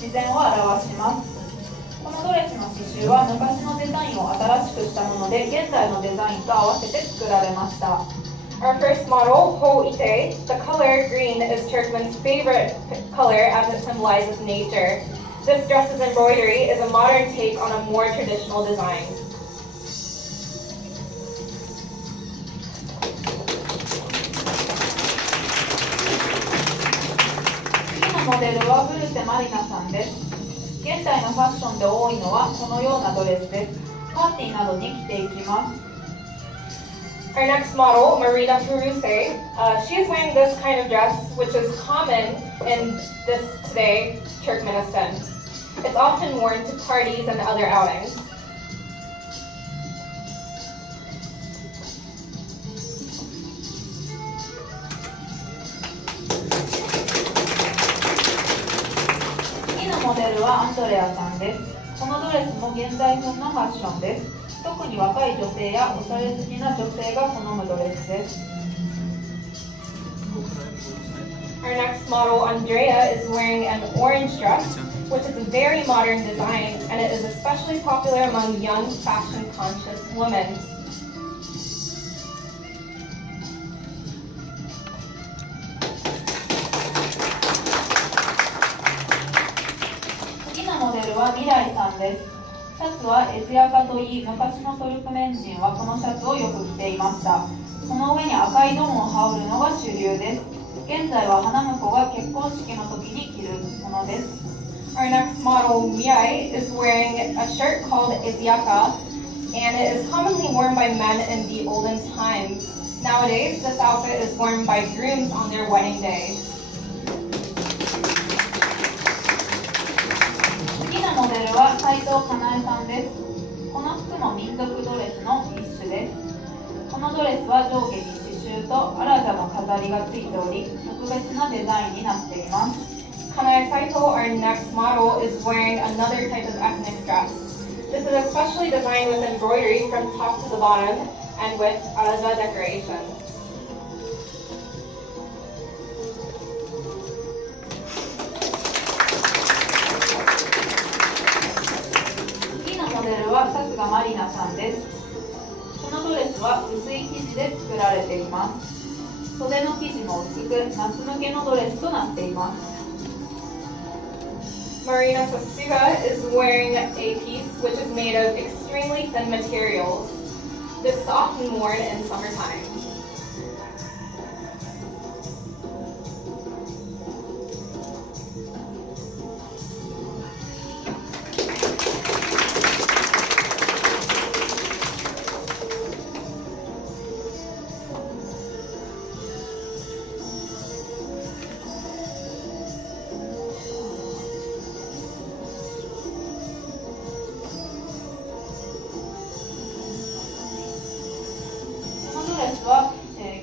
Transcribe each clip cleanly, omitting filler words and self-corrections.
自然を表します。このドレスの刺繍は昔のデザインを新しくしたもので、現在のデザインと合わせて作られました。Our first model, Ho Ite, the color green is Turkmen's favorite color as it symbolizes nature. This dress's embroidery is a modern take on a more traditional design. 次のモデルは古瀬まりなさんです。現代のファッションで多いのはこのようなドレスです。パーティーなどに着ていきます。Our next model, Marina Furuse, she is wearing this kind of dress, which is common in this today Turkmenistan. It's often worn to parties and other outings. 次のモデルはアンドレアさんです。このドレスも現代風のファッションです。特に若い女性やおしゃれ好きな女性が好むドレスです。Our next model, Andrea, is wearing an orange dress, which is a very modern design, and it is especially popular among young, fashion-conscious women. 次のモデルは未来さんです。シャツはエズヤカといい、昔のトルクメン人はこのシャツをよく着ていました。その上に赤いドンを羽織るのが主流です。現在は花婿が結婚式の時に着るものです。Our next model, Miai, is wearing a shirt called Izyaka, and it is commonly worn by men in the olden times. Nowadays, this outfit is worn by grooms on their wedding day. 次のモデルは斉藤かなえさんです。この服も民族ドレスの一種です。このドレスは上下に刺繍とアラジャの飾りがついており、特別なデザインになっています。Kanae Saito, our next model, is wearing another type of ethnic dress. This is especially designed with embroidery from top to the bottom and with araja decoration. 次のモデルはさすがまりなさんです。このドレスは薄い生地で作られています。袖の生地も薄く、夏向けのドレスとなっています。Marina Sasuga is wearing a piece which is made of extremely thin materials. This is often worn in summertime.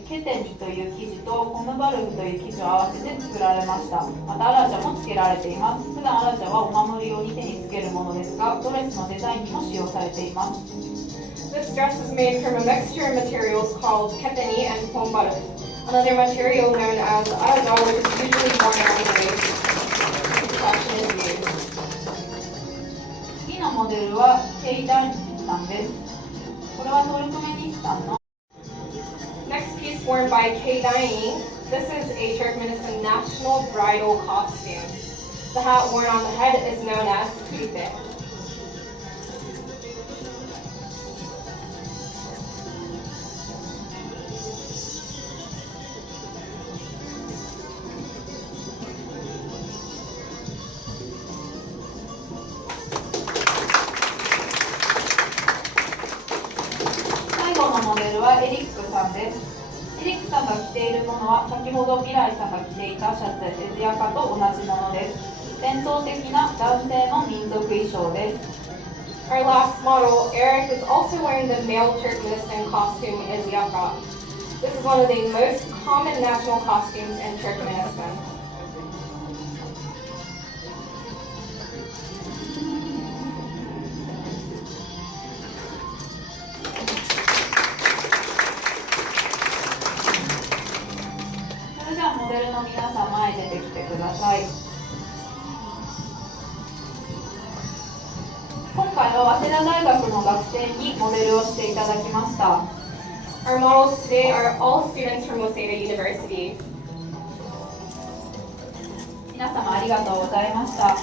ケテニという生地とコムバルフという生地を合わせて作られました。またアラジャもつけられています。普段アラジャはお守り用に手につけるものですが、ドレスのデザインにも使用されています。This dress is made from a mixture of materials called keteni and pombaru, another material known as araja, which is usually worn on the waist. Fashion is used. 次のモデルはケイダンさんです。これはトルクメニスタンのNext piece worn by Keidaini. This is a Turkmenistan national bridal costume. The hat worn on the head is known as kute. 最後のモデルはエリックさんです。エリックさんが着ているものは先ほど未来さんが着ていたシャツエズヤカと同じものです。伝統的な男性の民族衣装です。Our last model, Eric, is also wearing the male Turkmenistan costume Izyaka. This is one of the most common national costumes in Turkmenistan. それではモデルの皆さん前に出てきてください。回は早稲田大学の学生にモデルをしていただきました。 Our models today are all students from Waseda University. 皆様ありがとうございました。